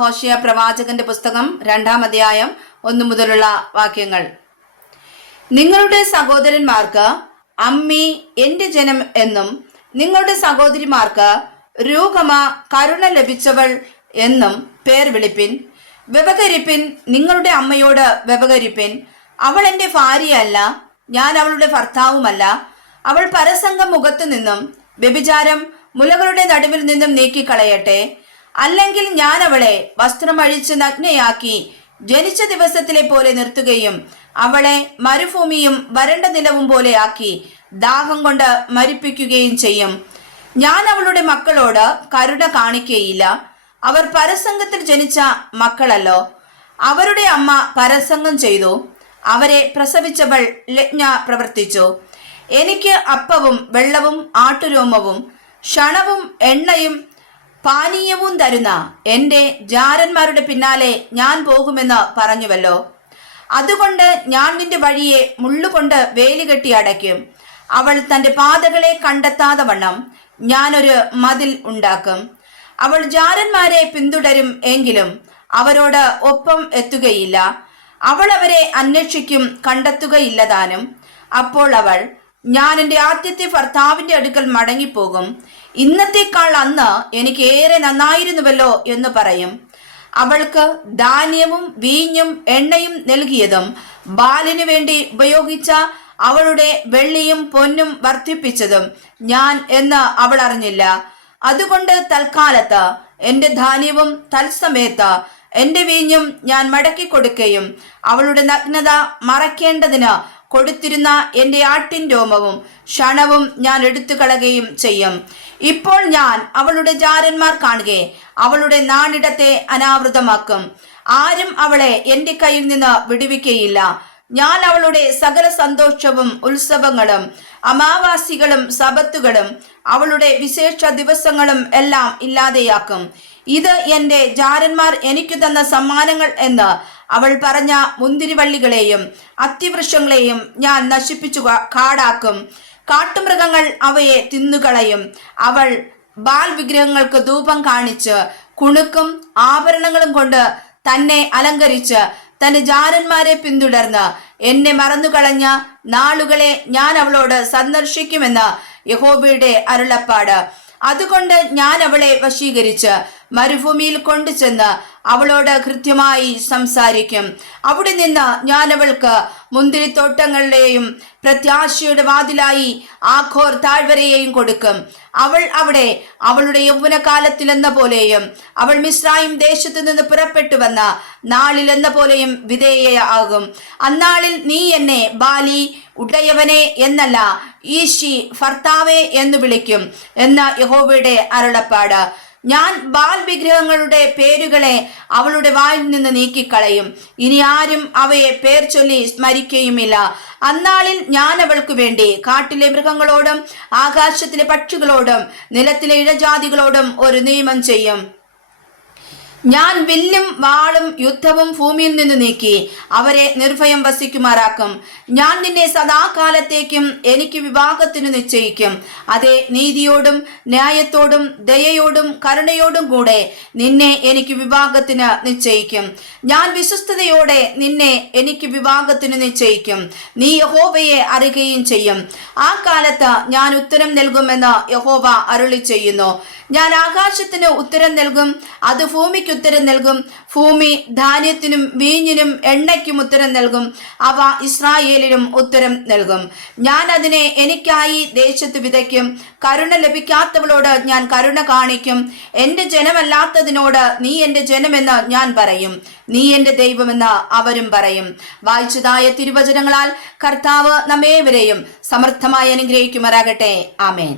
ഹോശേയ പ്രവാചകന്റെ പുസ്തകം 2-ാം അധ്യായം 1 മുതലുള്ള വാക്യങ്ങൾ. നിങ്ങളുടെ സഹോദരന്മാർക്ക് അമ്മി എന്റെ ജനം എന്നും നിങ്ങളുടെ സഹോദരിമാർക്ക് രൂപമ കരുണ ലഭിച്ചവൾ എന്നും പേർ വിളിപ്പിൻ. വ്യവഹരിപ്പിൻ, നിങ്ങളുടെ അമ്മയോട് വ്യവഹരിപ്പിൻ. അവൾ എൻ്റെ ഭാര്യയല്ല, ഞാൻ അവളുടെ ഭർത്താവുമല്ല. അവൾ പരസംഗം മുഖത്തു നിന്നും വ്യഭിചാരം മുലകളുടെ നടുവിൽ നിന്നും നീക്കിക്കളയട്ടെ. അല്ലെങ്കിൽ ഞാൻ അവളെ വസ്ത്രം അഴിച്ച് നഗ്നയാക്കി ജനിച്ച ദിവസത്തിലെ പോലെ നിർത്തുകയും അവളെ മരുഭൂമിയും വരണ്ട നിലവും പോലെ ആക്കി ദാഹം കൊണ്ട് മരിപ്പിക്കുകയും ചെയ്യും. ഞാൻ അവളുടെ മക്കളോട് കരുണ കാണിക്കുകയില്ല. അവർ പരസംഗത്തിൽ ജനിച്ച മക്കളല്ലോ. അവരുടെ അമ്മ പരസംഗം ചെയ്തു, അവരെ പ്രസവിച്ചവൾ ലജ്ഞ പ്രവർത്തിച്ചു. എനിക്ക് അപ്പവും വെള്ളവും ആട്ടുരോമവും ക്ഷണവും എണ്ണയും പാനീയവും തരുന്ന എൻ്റെ ജാരന്മാരുടെ പിന്നാലെ ഞാൻ പോകുമെന്ന് പറഞ്ഞുവല്ലോ. അതുകൊണ്ട് ഞാൻ നിന്റെ വഴിയെ മുള്ളുകൊണ്ട് വേലികെട്ടി അടയ്ക്കും. അവൾ തൻ്റെ പാതകളെ കണ്ടെത്താതെ വണ്ണം ഞാനൊരു മതിൽ ഉണ്ടാക്കും. അവൾ ജാരന്മാരെ പിന്തുടരും എങ്കിലും അവരോട് ഒപ്പം എത്തുകയില്ല. അവൾ അവരെ അന്വേഷിക്കും, കണ്ടെത്തുകയില്ലതാനും. അപ്പോൾ അവൾ, ഞാൻ എൻ്റെ ആദ്യത്തെ ഭർത്താവിൻ്റെ അടുക്കൽ മടങ്ങിപ്പോകും. ഇന്നത്തേക്കാൾ അന്ന് എനിക്ക് ഏറെ നന്നായിരുന്നുവല്ലോ എന്ന് പറയും. അവൾക്ക് ധാന്യവും വീഞ്ഞും എണ്ണയും നൽകിയതും ബാലിനു വേണ്ടി ഉപയോഗിച്ച അവളുടെ വെള്ളിയും പൊന്നും വർദ്ധിപ്പിച്ചതും ഞാൻ എന്ന് അവൾ അറിഞ്ഞില്ല. അതുകൊണ്ട് തൽക്കാലത്ത് എൻ്റെ ധാന്യവും തത്സമയത്ത് എൻ്റെ വീഞ്ഞും ഞാൻ മടക്കി കൊടുക്കുകയും അവളുടെ നഗ്നത മറയ്ക്കേണ്ടതിന് കൊടുത്തിരുന്ന എൻ്റെ ആട്ടിൻ രോമവും ക്ഷണവും ഞാൻ എടുത്തു കളയുകയും ചെയ്യും. ഇപ്പോൾ ഞാൻ അവളുടെ ജാരന്മാർ കാണുകെ അവളുടെ നാണിടത്തെ അനാവൃതമാക്കും. ആരും അവളെ എൻ്റെ കയ്യിൽ നിന്ന് വിടുവിക്കയില്ല. ഞാൻ അവളുടെ സകല സന്തോഷവും ഉത്സവങ്ങളും അമാവാസികളും സബത്തുകളും അവളുടെ വിശേഷ ദിവസങ്ങളും എല്ലാം ഇല്ലാതെയാക്കും. ഇത് എൻ്റെ ജാരന്മാർ എനിക്ക് തന്ന സമ്മാനങ്ങൾ എന്ന് അവൾ പറഞ്ഞ മുന്തിരിവള്ളികളെയും അത്തിവൃക്ഷങ്ങളെയും ഞാൻ നശിപ്പിച്ചു കാടാക്കും. കാട്ടുമൃഗങ്ങൾ അവയെ തിന്നുകളയും. അവൾ ബാൽ വിഗ്രഹങ്ങൾക്ക് ധൂപം കാണിച്ച് കുണുക്കും ആഭരണങ്ങളും കൊണ്ട് തന്നെ അലങ്കരിച്ച് തന്റെ ജാരന്മാരെ പിന്തുടർന്ന് എന്നെ മറന്നുകളഞ്ഞ നാളുകളെ ഞാൻ അവളോട് സന്ദർശിക്കുമെന്ന് യഹോവയുടെ അരുളപ്പാട്. അതുകൊണ്ട് ഞാൻ അവളെ വശീകരിച്ച് മരുഭൂമിയിൽ കൊണ്ടുചെന്ന് അവളോട് കൃത്യമായി സംസാരിക്കും. അവിടെ നിന്ന് ഞാൻ അവൾക്ക് മുന്തിരിത്തോട്ടങ്ങളുടെയും പ്രത്യാശയുടെ വാതിലായി ആഖോർ താഴ്വരയെയും കൊടുക്കും. അവൾ അവിടെ അവളുടെ യൗവനകാലത്തിലെന്ന പോലെയും അവൾ മിസ്രയീം ദേശത്തു നിന്ന് പുറപ്പെട്ടു വന്ന നാളിലെന്ന പോലെയും വിധേയയാകും. അന്നാളിൽ നീ എന്നെ ബാലി ഉടയവനെ എന്നല്ല ഈശി ഭർത്താവേ എന്ന് വിളിക്കും എന്ന് യഹോവയുടെ അരുളപ്പാട്. ഞാൻ ബാൽ വിഗ്രഹങ്ങളുടെ പേരുകളെ അവളുടെ വായിൽ നിന്ന് നീക്കിക്കളയും. ഇനി ആരും അവയെ പേർ ചൊല്ലി സ്മരിക്കുകയുമില്ല. അന്നാളിൽ ഞാൻ അവൾക്ക് വേണ്ടി കാട്ടിലെ മൃഗങ്ങളോടും ആകാശത്തിലെ പക്ഷികളോടും നിലത്തിലെ ഇഴജാതികളോടും ഒരു നിയമം ചെയ്യും. ഞാൻ വില്ലും വാളും യുദ്ധവും ഭൂമിയിൽ നിന്ന് നീക്കി അവരെ നിർഭയം വസിക്കുമാറാക്കും. ഞാൻ നിന്നെ സദാകാലത്തേക്കും എനിക്ക് വിവാഹത്തിന് നിശ്ചയിക്കും. അതേ, നീതിയോടും ന്യായത്തോടും ദയയോടും കരുണയോടും കൂടെ നിന്നെ എനിക്ക് വിവാഹത്തിന് നിശ്ചയിക്കും. ഞാൻ വിശ്വസ്തയോടെ നിന്നെ എനിക്ക് വിവാഹത്തിന് നിശ്ചയിക്കും. നീ യഹോവയെ അറിയുകയും ചെയ്യും. ആ കാലത്ത് ഞാൻ ഉത്തരം നൽകുമെന്ന് യഹോവ അരുളി ചെയ്യുന്നു. ഞാൻ ആകാശത്തിന് ഉത്തരം നൽകും, അത് ഭൂമിക്ക് ഉത്തരം നൽകും. ഭൂമി ധാന്യത്തിനും വീഞ്ഞിനും എണ്ണയ്ക്കും ഉത്തരം നൽകും. അവ ഇസ്രായേലിനും ഉത്തരം നൽകും. ഞാൻ അതിനെ എനിക്കായി ദേശത്ത് വിതയ്ക്കും. കരുണ ലഭിക്കാത്തവളോട് ഞാൻ കരുണ കാണിക്കും. എൻ്റെ ജനമല്ലാത്തതിനോട് നീ എൻ്റെ ജനമെന്ന് ഞാൻ പറയും, നീ എൻ്റെ ദൈവമെന്ന് അവരും പറയും. വായിച്ചതായ തിരുവചനങ്ങളാൽ കർത്താവ് നമ്മേവരെയും സമർത്ഥമായി അനുഗ്രഹിക്കുമാറാകട്ടെ. ആമേൻ.